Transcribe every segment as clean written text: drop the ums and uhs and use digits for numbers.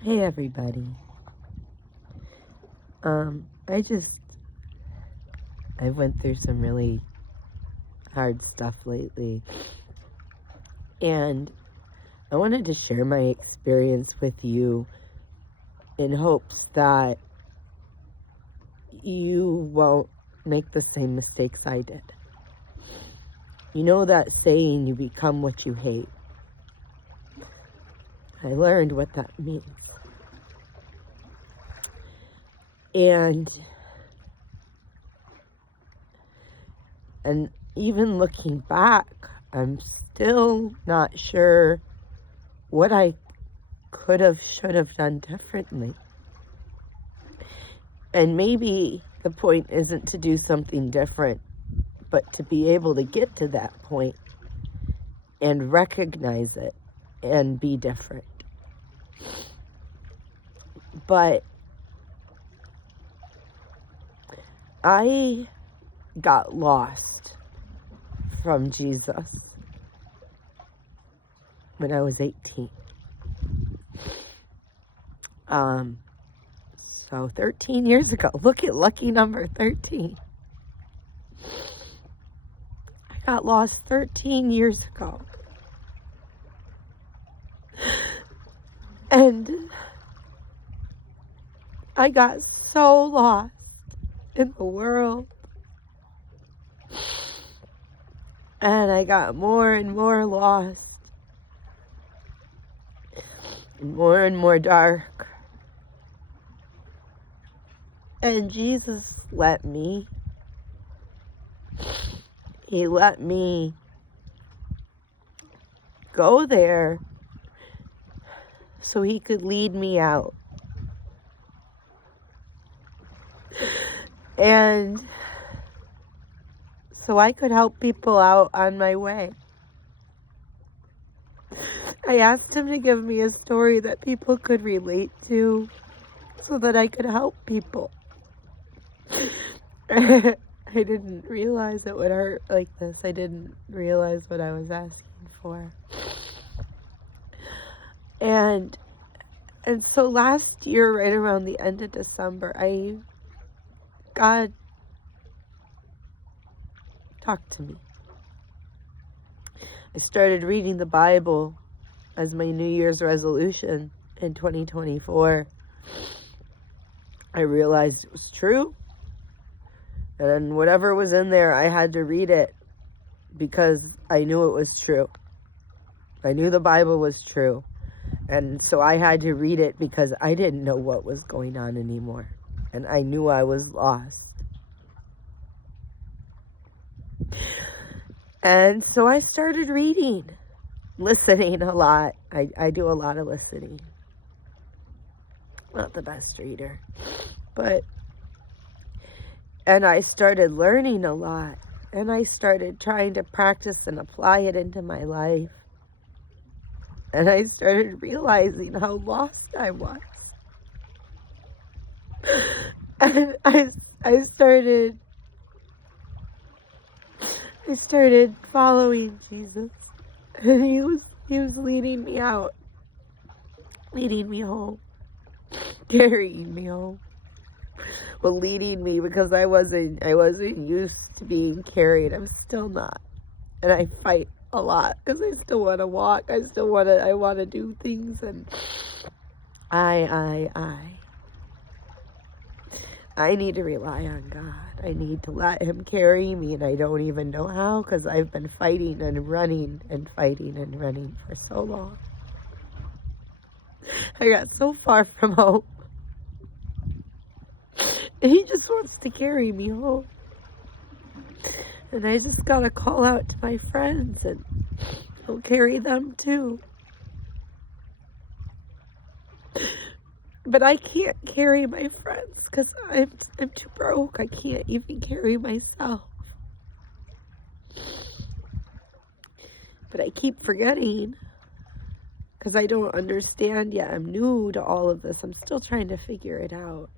Hey everybody. Um, I just I went through some really hard stuff lately, and I wanted to share my experience with you in hopes that you won't make the same mistakes I did. You know that saying, you become what you hate. I learned what that means. And even looking back, I'm still not sure what I could have, should have done differently. And maybe the point isn't to do something different, but to be able to get to that point and recognize it and be different. But I got lost from Jesus when I was 18. So 13 years ago. Look at lucky number 13. I got lost 13 years ago. And I got so lost in the world. And I got more and more lost. And more dark. And Jesus let me. He let me go there so he could lead me out. And so I could help people out on my way. I asked him to give me a story that people could relate to so that I could help people. I didn't realize it would hurt like this. I didn't realize what I was asking for. And so last year, right around the end of December, God talked to me. I started reading the Bible as my New Year's resolution in 2024. I realized it was true. And whatever was in there, I had to read it because I knew it was true. I knew the Bible was true. And so I had to read it because I didn't know what was going on anymore. And I knew I was lost. And so I started reading, listening a lot. I do a lot of listening. Not the best reader. And I started learning a lot. And I started trying to practice and apply it into my life. And I started realizing how lost I was. And I started following Jesus. And he was leading me out, leading me home, carrying me home. Well, leading me because I wasn't used to being carried. I'm still not. And I fight a lot because I still want to walk. I want to do things. And I need to rely on God. I need to let him carry me, and I don't even know how because I've been fighting and running and fighting and running for so long. I got so far from home. And he just wants to carry me home. And I just gotta call out to my friends and he'll carry them too. But I can't carry my friends because I'm too broke. I can't even carry myself. But I keep forgetting because I don't understand yet. I'm new to all of this. I'm still trying to figure it out.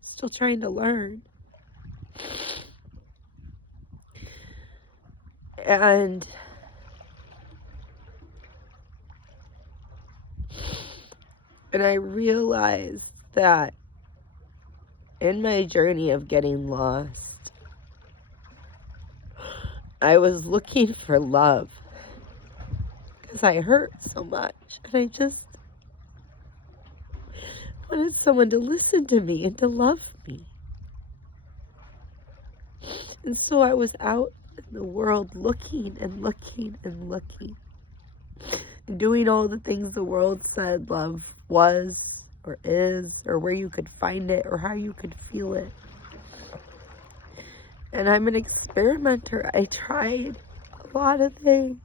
Still trying to learn. And And I realized that in my journey of getting lost, I was looking for love because I hurt so much. And I just wanted someone to listen to me and to love me. And so I was out in the world looking and looking and looking, and doing all the things the world said love was or is, or where you could find it, or how you could feel it. And I'm an experimenter. I tried a lot of things.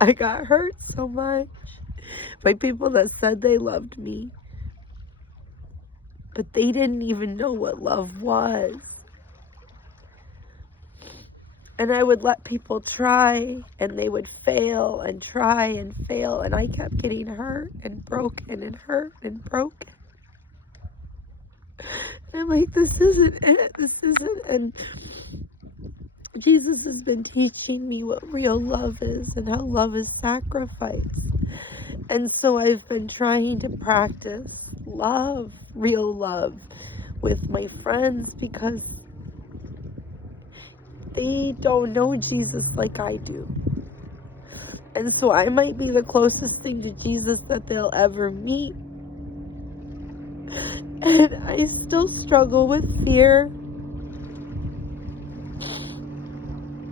I got hurt so much by people that said they loved me, but they didn't even know what love was. And I would let people try, and they would fail and try and fail, and I kept getting hurt and broken and hurt and broken. And I'm like, this isn't it. This isn't. And Jesus has been teaching me what real love is and how love is sacrifice. And so I've been trying to practice love, real love, with my friends because they don't know Jesus like I do. And so I might be the closest thing to Jesus that they'll ever meet. And I still struggle with fear.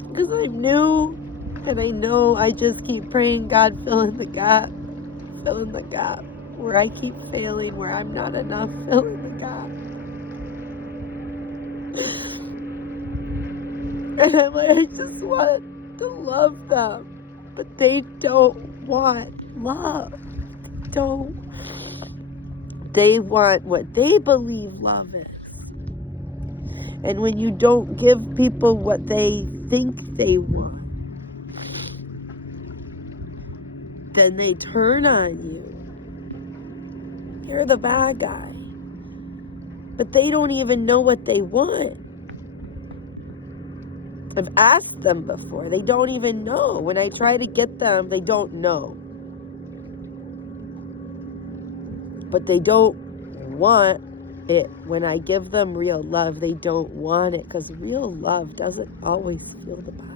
Because I'm new, and I know I just keep praying, God, fill in the gap. Fill in the gap. Where I keep failing, where I'm not enough, fill in the gap. And I'm like, I just want to love them. But they don't want love. They want what they believe love is. And when you don't give people what they think they want, then they turn on you. You're the bad guy. But they don't even know what they want. I've asked them before. They don't even know. When I try to get them, they don't know. But they don't want it. When I give them real love, they don't want it, because real love doesn't always feel the best.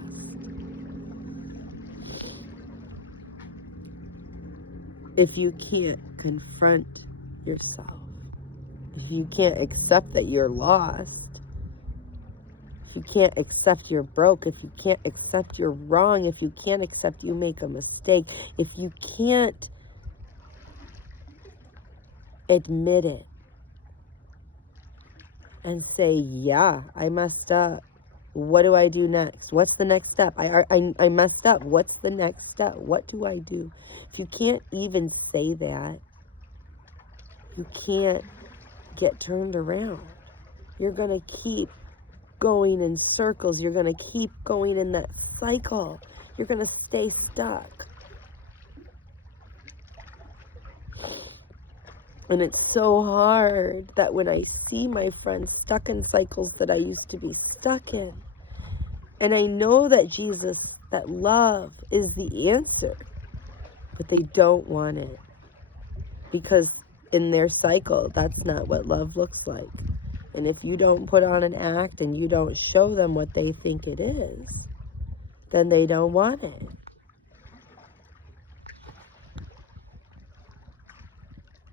If you can't confront yourself, if you can't accept that you're lost, if you can't accept you're broke, if you can't accept you're wrong, if you can't accept you make a mistake, if you can't admit it and say, yeah, I messed up. What do I do next? What's the next step? I messed up. What's the next step? What do I do? If you can't even say that, you can't get turned around. You're going to keep going in circles. You're going to keep going in that cycle. You're going to stay stuck. And it's so hard that when I see my friends stuck in cycles that I used to be stuck in, and I know that Jesus, that love is the answer, but they don't want it. Because in their cycle, that's not what love looks like. And if you don't put on an act and you don't show them what they think it is, then they don't want it.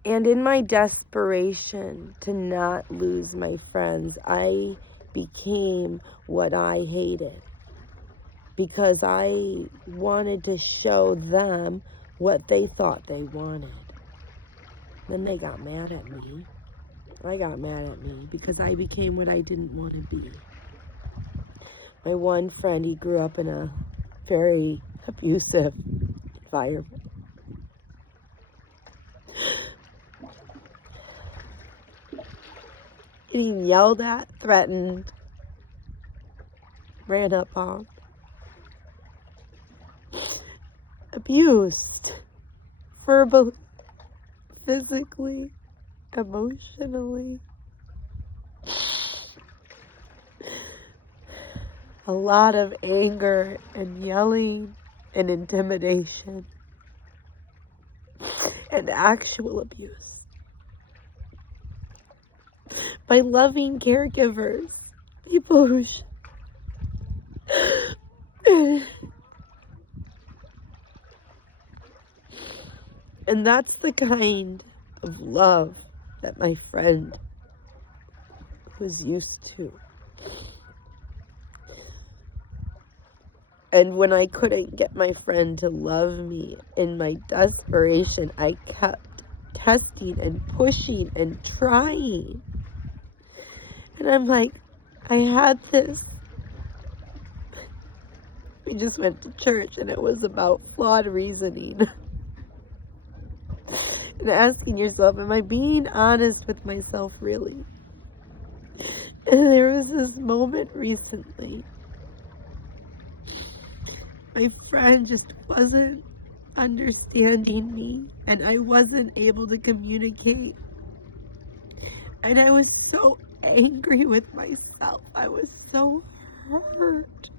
And in my desperation to not lose my friends, I became what I hated. Because I wanted to show them what they thought they wanted. Then they got mad at me. I got mad at me because I became what I didn't want to be. My one friend, he grew up in a very abusive environment. Getting yelled at, threatened, ran up on, abused, verbally, physically, emotionally. A lot of anger and yelling and intimidation. and actual abuse. By loving caregivers, people who and that's the kind of love that my friend was used to. And when I couldn't get my friend to love me, in my desperation, I kept testing and pushing and trying. And I'm like, I had this. We just went to church and it was about flawed reasoning. And asking yourself, am I being honest with myself really? And there was this moment recently. My friend just wasn't understanding me, and I wasn't able to communicate. And I was so angry with myself. I was so hurt.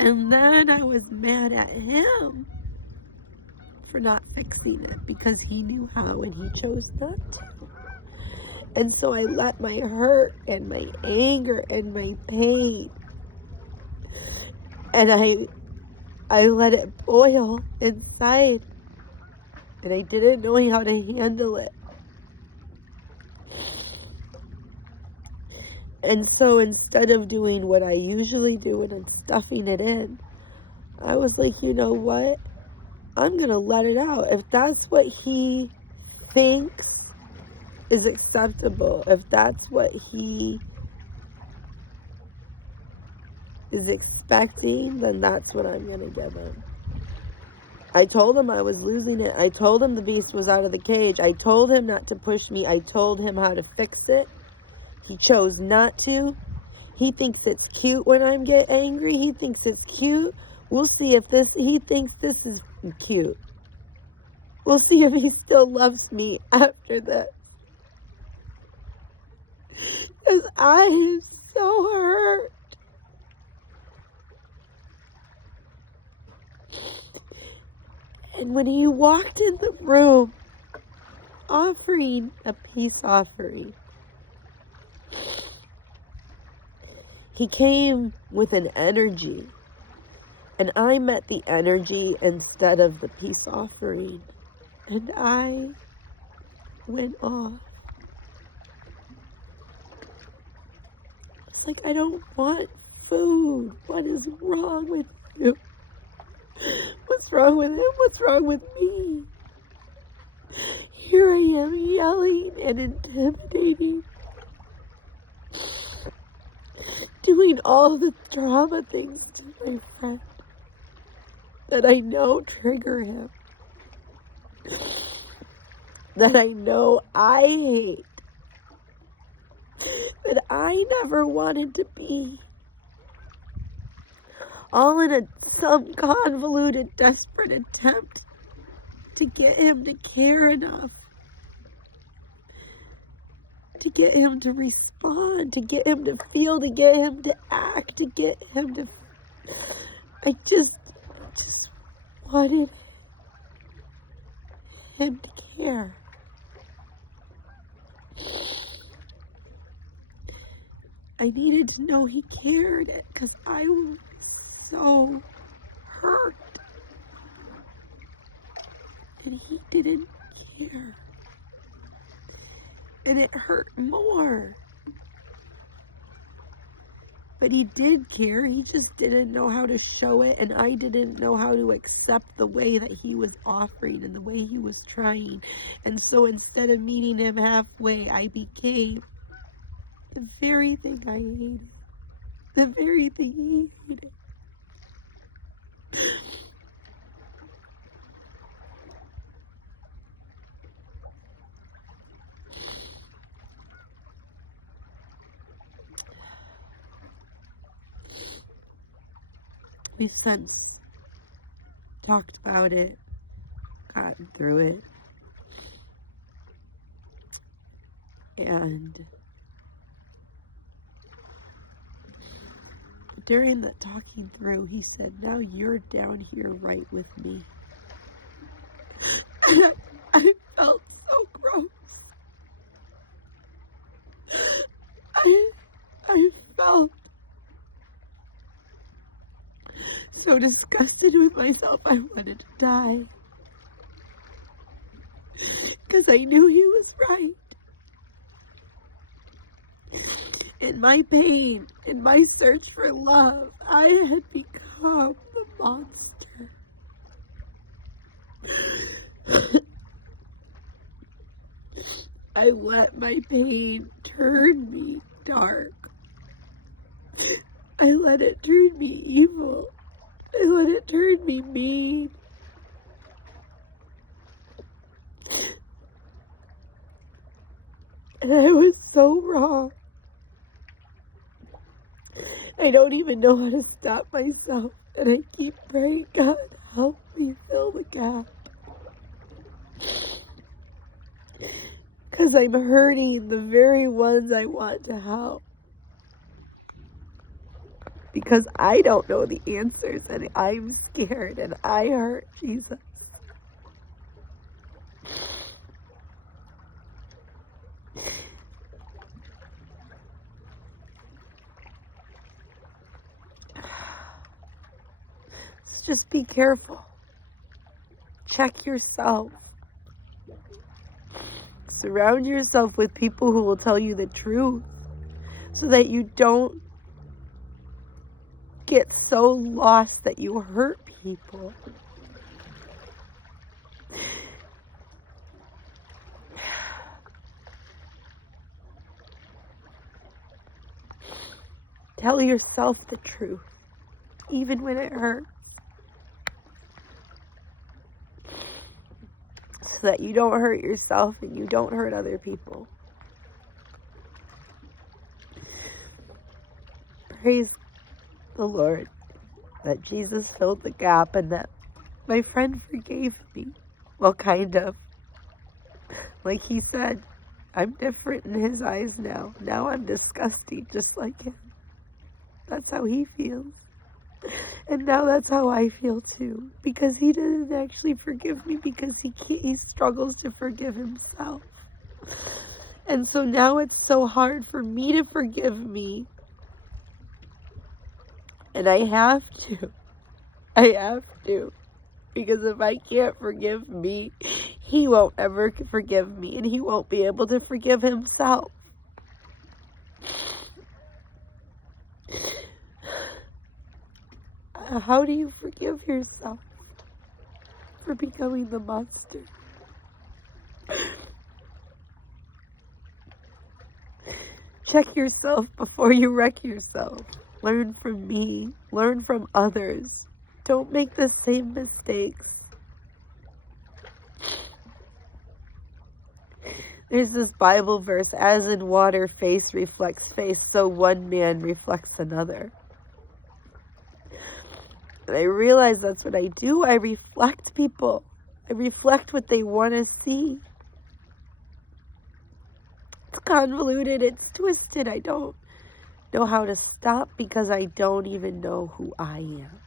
And then I was mad at him for not fixing it because he knew how and he chose not to. And so I let my hurt and my anger and my pain, and I let it boil inside, and I didn't know how to handle it. And so instead of doing what I usually do and I'm stuffing it in, I was like, you know what? I'm going to let it out. If that's what he thinks is acceptable, if that's what he is expecting, then that's what I'm going to give him. I told him I was losing it. I told him the beast was out of the cage. I told him not to push me. I told him how to fix it. He chose not to. He thinks it's cute when I get angry. He thinks it's cute. We'll see if he thinks this is cute. We'll see if he still loves me after this. Because I am so hurt. And when he walked in the room, offering a peace offering, he came with an energy, and I met the energy instead of the peace offering, and I went off. It's like, I don't want food. What is wrong with you? What's wrong with him? What's wrong with me? Here I am yelling and intimidating, doing all the drama things to my friend that I know trigger him, that I know I hate, that I never wanted to be. All in some convoluted, desperate attempt to get him to care enough, to get him to respond, to get him to feel, to get him to act, to get him to... I just wanted him to care. I needed to know he cared because I was so hurt. And he didn't care. And it hurt more. But he did care. He just didn't know how to show it, and I didn't know how to accept the way that he was offering and the way he was trying. And so instead of meeting him halfway, I became the very thing I hated. The very thing he hated. We've since talked about it, gotten through it, and during the talking through, he said, now you're down here right with me. I felt so gross. I felt so disgusted with myself. I wanted to die. Because I knew he was right. In my pain, in my search for love, I had become a monster. I let my pain turn me dark. I let it turn me evil. I let it turn me mean. And I was so wrong. I don't even know how to stop myself. And I keep praying, God, help me fill the gap. Because I'm hurting the very ones I want to help. Because I don't know the answers and I'm scared and I hurt Jesus. So just be careful. Check yourself. Surround yourself with people who will tell you the truth so that you don't get so lost that you hurt people. Tell yourself the truth, even when it hurts, so that you don't hurt yourself and you don't hurt other people. Praise the Lord that Jesus filled the gap and that my friend forgave me. Well, kind of. Like he said, I'm different in his eyes now. Now I'm disgusting, just like him. That's how he feels. And now that's how I feel too. Because he didn't actually forgive me because he struggles to forgive himself. And so now it's so hard for me to forgive me. And I have to. Because if I can't forgive me, he won't ever forgive me. And he won't be able to forgive himself. How do you forgive yourself for becoming the monster? Check yourself before you wreck yourself. Learn from me. Learn from others. Don't make the same mistakes. There's this Bible verse, as in water, face reflects face, so one man reflects another. And I realize that's what I do. I reflect people. I reflect what they want to see. It's convoluted. It's twisted. I don't know how to stop because I don't even know who I am.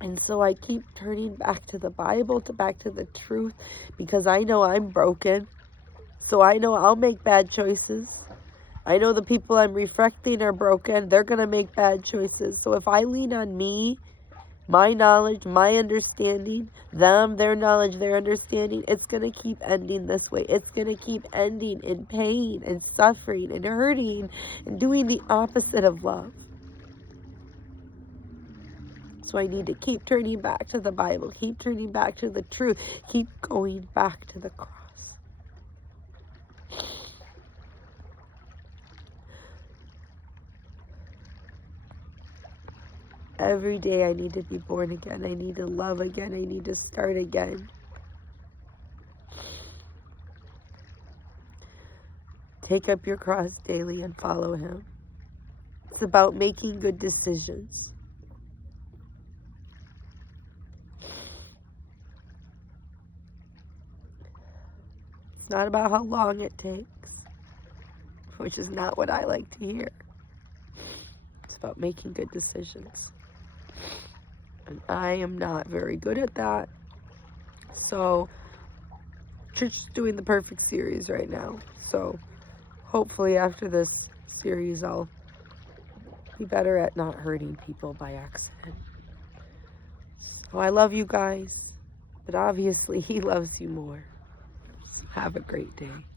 And so I keep turning back to the Bible, back to the truth, because I know I'm broken. So I know I'll make bad choices. I know the people I'm reflecting are broken. They're going to make bad choices. So if I lean on me, my knowledge, my understanding, them, their knowledge, their understanding, it's going to keep ending this way. It's going to keep ending in pain and suffering and hurting and doing the opposite of love. So I need to keep turning back to the Bible, keep turning back to the truth, keep going back to the cross. Every day I need to be born again. I need to love again. I need to start again. Take up your cross daily and follow him. It's about making good decisions. It's not about how long it takes, which is not what I like to hear. about making good decisions. And I am not very good at that. So, Church is doing the perfect series right now. So, hopefully after this series, I'll be better at not hurting people by accident. So, I love you guys, but obviously he loves you more. So have a great day.